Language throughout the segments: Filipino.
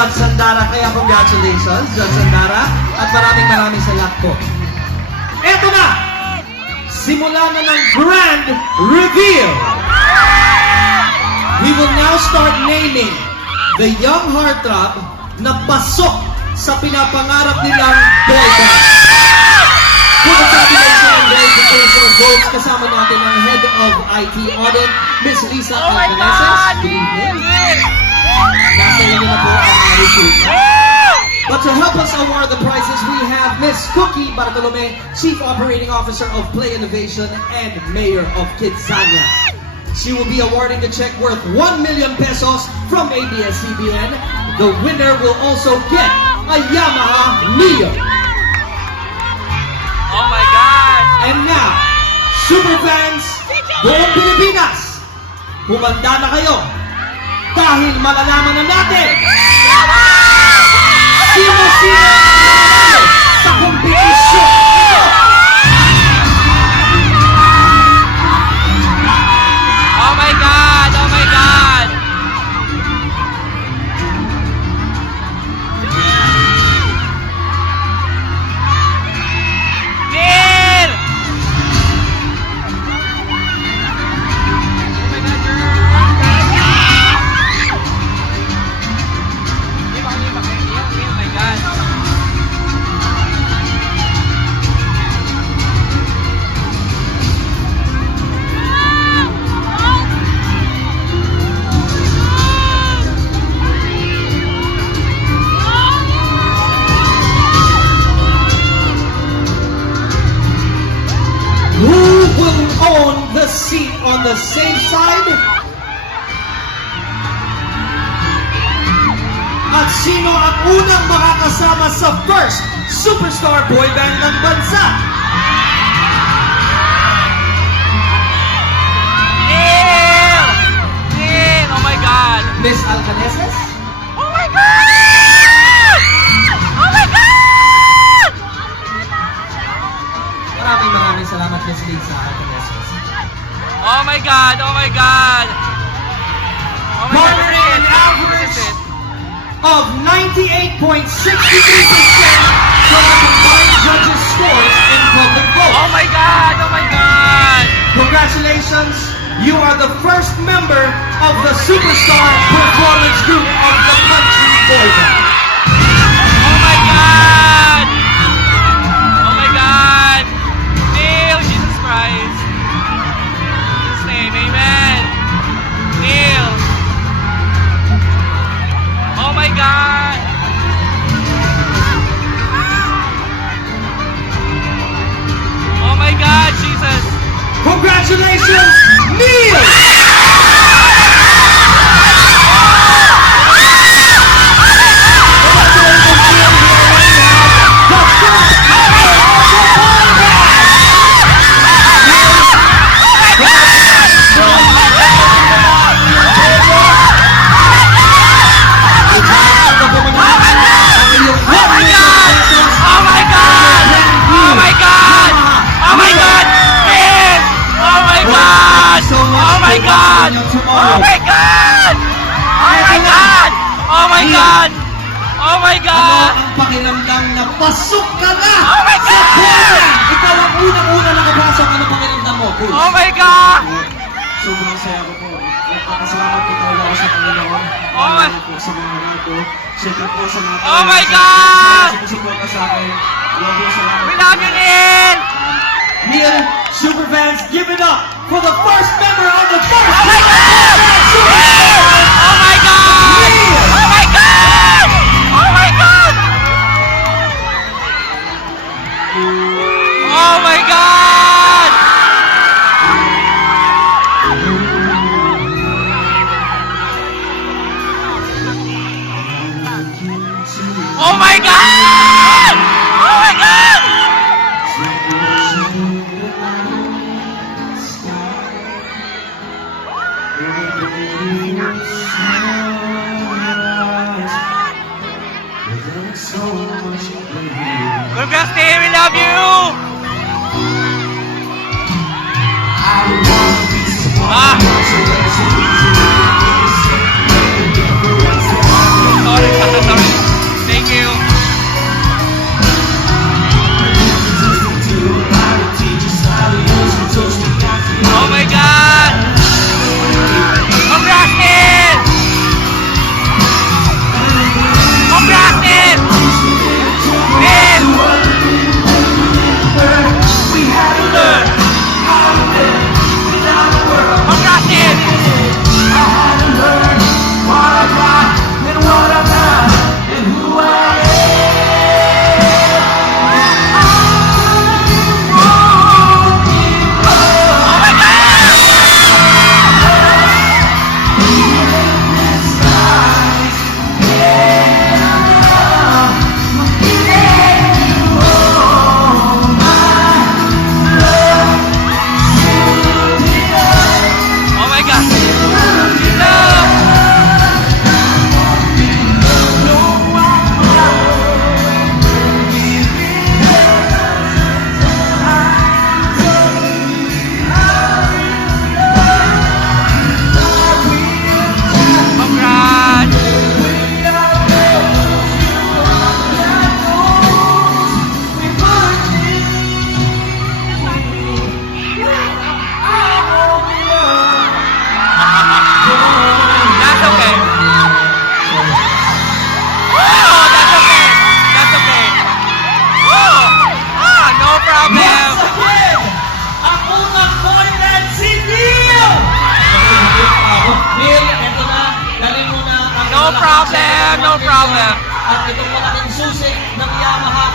Judge Sandara. Kaya congratulations, Judge Sandara. At maraming salamat po. Eto na! Simula na ng grand reveal! We will now start naming the young heartthrob na pasok sa pinapangarap nilang boy band. For the tabulation and verification of votes, kasama natin ang Head of IT Audit, Ms. Lisa Alcaneses. Good evening. Nasa inyo na po ang result. But to help us award the prizes, we have Ms. Cookie Bartolome, Chief Operating Officer of Play Innovation and Mayor of Kidzania. She will be awarding the check worth 1 million pesos from ABS-CBN. The winner will also get a Yamaha Mio. Oh my God! And now, superfans, buong Pilipinas, humanda na kayo dahil malalaman na natin sino-sino sa kompetisyon. Oh my God! Oh my God! Neil! Oh my God, girl! Oh my God! Who will own the seat on the safe side? At sino ang unang makakasama sa first superstar boy band ng bansa? Neil! Neil! Oh my God! Miss Alcaneses? Oh my God! Oh my God! Maraming salamat, Miss Lisa Alcaneses. Oh my God! Oh my God! Oh my God! Garnering an average This is it. of 98.63% from the combined judges' scores in public vote. Oh my God! Oh my God! Congratulations! You are the first member of the Superstar Performance Group of the country boy band. Oh my God! Oh my God! Neil, Jesus Christ! In Jesus' name, amen! Neil! Oh my God! Oh my God, Jesus! Congratulations, Neil! Oh my God! Oh my God! Oh my God! Oh my Ano God! ang pakiramdam na pasok ka na Oh my sa God! boy band? Ikaw ang unang-una nakapasok. Ano pakiramdam mo? Cool. Oh my God! Sobrang saya ko po. Nagpapasalamat po talaga ako sa Panginoon. Oh my- Lalo po sa mga anak ko. Siyempre po sa mga Oh my God! sumusuporta sa akin. Love you, salamat. We love you, Neil! Neil, Superfans, give it up for the first member of the first Oh my God! Oh my God! Oh my God! Oh my God! Oh my God! Oh my God! Oh my God! Congrats, Neil, we love you! Ah! Sorry, sorry. problem, no problem. At itong malaking susi ng Yamaha.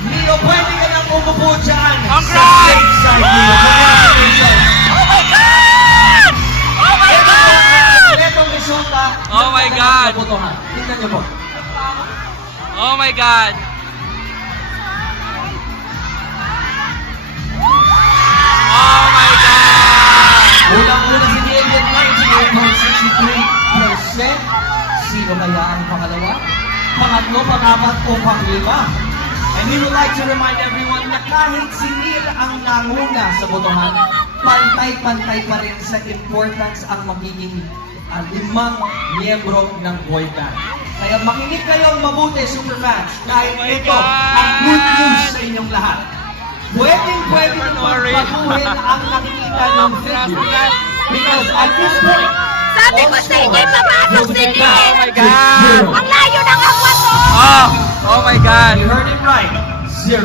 Nino, pwede ka nang umupo dyan. Congrats! Sa side, Nino. Congratulations. Oh my God! Oh my God! Itong resulta. Oh my God! Tingnan niyo po. Oh my God! Oh my God! Unang-una si David 98.63%. Sino kaya ang pangalawa? Pangatlo, pangapat o panglima? And we would like to remind everyone na kahit si Neil ang nanguna sa botohan, pantay-pantay pa rin sa importance ang magiging limang miyembro ng boy band. Kaya makinig kayong mabuti, superfans, dahil ito ang good news sa inyong lahat. Pwedeng-pwede pagpatuhin ang nakikita ng figure. Because at this point, Sabi ko sa inyo, papasok si Neil! Oh my God! Ang layo ng agwa to! Oh my God! you heard it right, 0.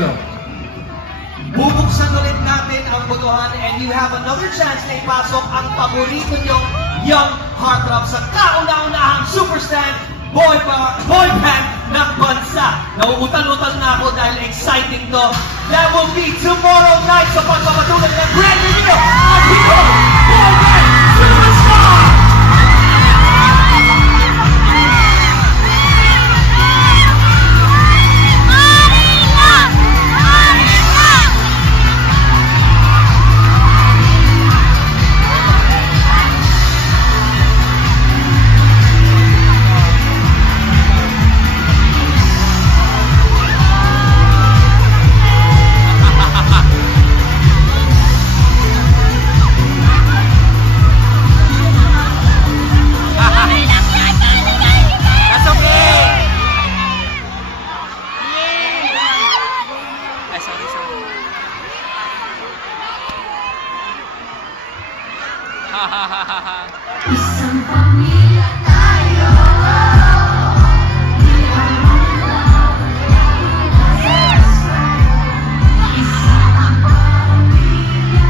Bubuksan ulit natin ang botohan and you have another chance na ipasok ang paborito nyong young heartthrob sa kauna-unahang superstand boy band ng bansa. Nauutal-utal na ako dahil exciting to. That will be tomorrow night sa pagpapatuloy ng Grand Review of Hero Boy Band Superstar! That's okay! Ay, sorry. Isang pamilya tayo. Di ang isang pamilya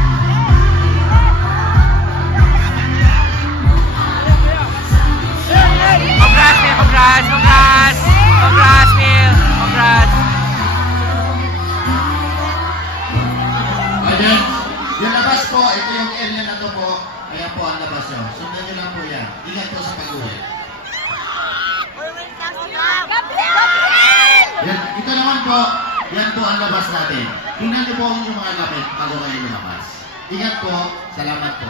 Congrats, Neil! Congrats! Congrats! Congrats, Neil! Congrats! Ayan, yung labas po, ito yung area na to po. Ayan po ang labas nyo. Sundan nyo lang po yan. Ingat po sa pag-uwi. Yan, ito naman po, yan po ang labas natin. Tingnan nyo po ang inyong mga gamit bago kayo lumabas. Ingat po, salamat po.